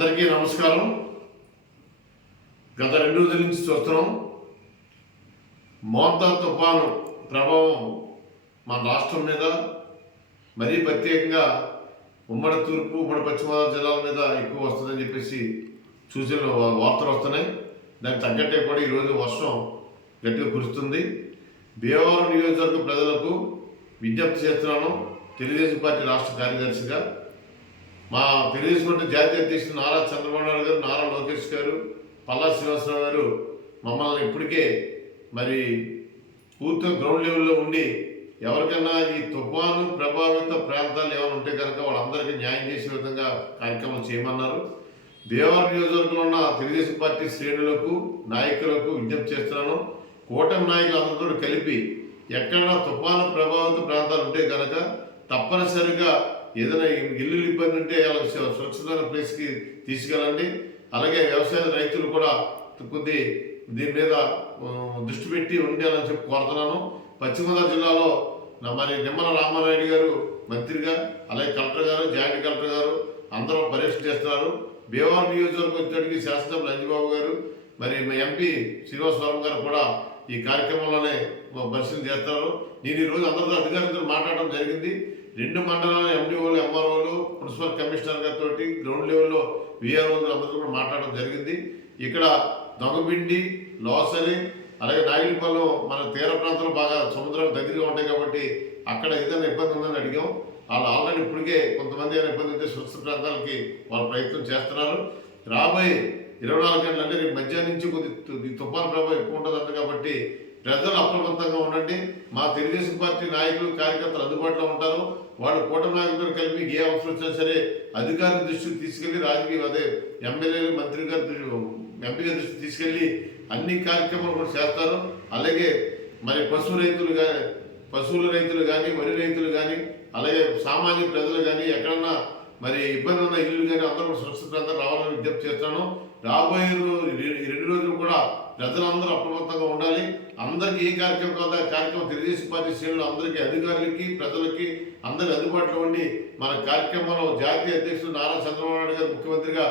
అందరికీ నమస్కారం. గత రెండు రోజుల నుంచి చూస్తున్నాం. మోతా తుఫాను ప్రభావం మన రాష్ట్రం మీద మరీ ప్రత్యేకంగా ఉమ్మడి తూర్పు ఉమ్మడి పశ్చిమ గోదావరి జిల్లాల మీద ఎక్కువ వస్తుందని చెప్పేసి సూచనలు వార్తలు వస్తున్నాయి. దానికి తగ్గట్టే కూడా ఈరోజు వర్షం గట్టిగా కురుస్తుంది. భీమవరం నియోజకవర్గ ప్రజలకు విజ్ఞప్తి చేస్తున్నాను. తెలుగుదేశం పార్టీ రాష్ట్ర కార్యదర్శిగా మా తెలుగుదేశం జాతీయ అధ్యక్షుడు నారా చంద్రబాబు నాయుడు గారు నారా లోకేష్ గారు పల్లా శ్రీనివాసరావు గారు మమ్మల్ని ఇప్పటికే మరి పూర్తిగా గ్రౌండ్ లెవెల్లో ఉండి ఎవరికైనా ఈ తుఫాను ప్రభావిత ప్రాంతాలు ఏమైనా ఉంటే కనుక వాళ్ళందరికీ న్యాయం చేసే విధంగా కార్యక్రమం చేయమన్నారు. దేవర నియోజకవర్గంలో ఉన్న తెలుగుదేశం పార్టీ శ్రేణులకు నాయకులకు విజ్ఞప్తి చేస్తున్నాను. కూటమి నాయకులందరితో కలిపి ఎక్కడైనా తుఫాను ప్రభావిత ప్రాంతాలు ఉంటే కనుక తప్పనిసరిగా ఏదైనా ఇల్లు ఇబ్బంది ఉంటే వాళ్ళకి సు- సురక్షితమైన ప్లేస్కి తీసుకెళ్ళండి. అలాగే వ్యవసాయ రైతులు కూడా కొద్ది దీని మీద దృష్టి పెట్టి ఉండాలని చెప్పి కోరుతున్నాను. పశ్చిమ గోదావరి జిల్లాలో నా మరి నిమ్మల రామారాయుడు గారు మంత్రిగా అలాగే కలెక్టర్ గారు జాయింట్ కలెక్టర్ గారు అందరూ పర్యవేక్షణ చేస్తున్నారు. భీమవరం నియోజకవర్గం వచ్చేటికి శాసనసభ అంజబాబు గారు మరి మా ఎంపీ శ్రీనివాసరావు గారు కూడా ఈ కార్యక్రమంలోనే పరిశీలన చేస్తారు నేను ఈరోజు అందరితో అధికారులతో మాట్లాడడం జరిగింది. రెండు మండలాల ఎండిఓలు ఎంఆర్ఓలు మున్సిపల్ కమిషనర్ గారితో గ్రౌండ్ లెవెల్లో విఆర్ఓలు అందరితో కూడా మాట్లాడడం జరిగింది. ఇక్కడ దొంగపిండి లోసరి అలాగే నాగిలిపాలెం మన తీర ప్రాంతంలో బాగా సముద్రాలు దగ్గరగా ఉంటాయి కాబట్టి అక్కడ ఏదైనా ఇబ్బంది ఉందని అడిగాం. వాళ్ళు ఆల్రెడీ ఇప్పటికే కొంతమంది ఏమైనా ఇబ్బంది ఉంటే సురక్షిత ప్రాంతాలకి వాళ్ళు ప్రయత్నం చేస్తున్నారు. రాబోయే ఇరవై నాలుగు గంటలు అంటే రేపు మధ్యాహ్నం నుంచి కొద్ది తుఫాన్ ప్రభావం ఎక్కువ ఉంటుంది కాబట్టి ప్రజలు అప్రమత్తంగా ఉండండి. మా తెలుగుదేశం పార్టీ నాయకులు కార్యకర్తలు అందుబాటులో ఉంటారు. వాళ్ళు కూటమి నాయకులతో కలిపి ఏ అవసరం వచ్చినా సరే అధికార దృష్టికి తీసుకెళ్ళి రాజకీయ అదే ఎమ్మెల్యేలు మంత్రి గారి ఎంపీ గారి దృష్టికి తీసుకెళ్ళి అన్ని కార్యక్రమాలు కూడా చేస్తారు. అలాగే మరి పశు రైతులు కానీ పశువుల రైతులు కానీ వరి రైతులు కానీ అలాగే సామాన్య ప్రజలు కానీ ఎక్కడన్నా మరి ఇబ్బంది ఉన్న ఇల్లు కానీ అందరూ కూడా సురక్షిత రావాలని విజ్ఞప్తి చేస్తాను రాబోయే రెండు రోజులు కూడా ప్రజలందరూ అప్రమత్తంగా ఉండాలి. అందరికీ ఏ కార్యక్రమం కాదా కార్యక్రమం తెలుగుదేశం పార్టీ శ్రేణులు అందరికీ అధికారులకి ప్రజలకి అందరికి అందుబాటులో ఉండి మన కార్యక్రమంలో జాతీయ అధ్యక్షుడు నారా చంద్రబాబు నాయుడు గారు ముఖ్యమంత్రిగా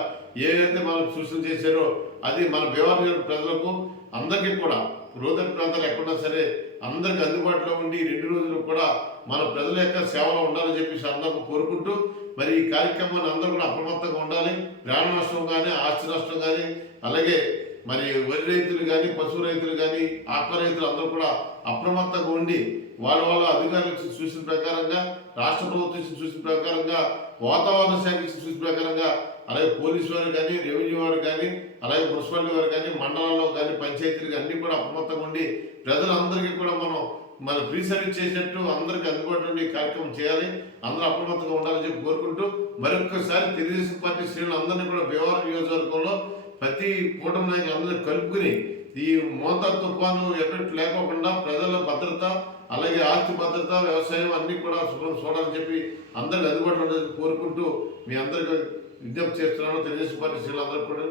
ఏదైతే మనం సూచన చేశారో అది మన వ్యవహార ప్రజలకు అందరికీ కూడా రోదటి ప్రాంతాలు ఎక్కడున్నా సరే అందరికి అందుబాటులో ఉండి రెండు రోజులు కూడా మన ప్రజల యొక్క సేవలో ఉండాలని చెప్పేసి అందరూ కోరుకుంటూ మరి ఈ కార్యక్రమాన్ని అందరూ కూడా అప్రమత్తంగా ఉండాలి. ప్రాణ నష్టం కానీ ఆస్తి నష్టం కానీ అలాగే మరి వరి రైతులు కానీ పశువు రైతులు కానీ ఆక్వ రైతులు అందరూ కూడా అప్రమత్తంగా ఉండి వాళ్ళ వాళ్ళ అధికారులకు ఇచ్చిన సూచన ప్రకారంగా రాష్ట్ర ప్రభుత్వం ఇచ్చిన సూచన ప్రకారంగా వాతావరణ శాఖ ఇచ్చిన సూచన ప్రకారంగా అలాగే పోలీసు వారు కానీ రెవెన్యూ వారు కానీ అలాగే మున్సిపాలిటీ వారు కానీ మండలాల్లో కానీ పంచాయతీలు అన్ని కూడా అప్రమత్తంగా ఉండి ప్రజలందరికీ కూడా మనం మన ఫ్రీ సర్వీస్ చేసినట్టు అందరికి అందుబాటులో కార్యక్రమం చేయాలి. అందరూ అప్రమత్తంగా ఉండాలని చెప్పి కోరుకుంటూ మరొకసారి తెలుగుదేశం పార్టీ శ్రేణులు అందరినీ కూడా భీమవరం నియోజకవర్గంలో ప్రతి కూటమి నాయకులు అందరినీ కలుపుకుని ఈ మోతా తుఫాను ఎఫెక్ట్ లేకోకుండా ప్రజల భద్రత అలాగే ఆస్తి భద్రత వ్యవసాయం అన్ని కూడా శుభ్రం చూడాలని చెప్పి అందరికి అందుబాటులో కోరుకుంటూ మీ అందరికీ విజ్ఞప్తి చేస్తున్నాను. తెలుగుదేశం పార్టీ శ్రేణులు అందరికీ కూడా.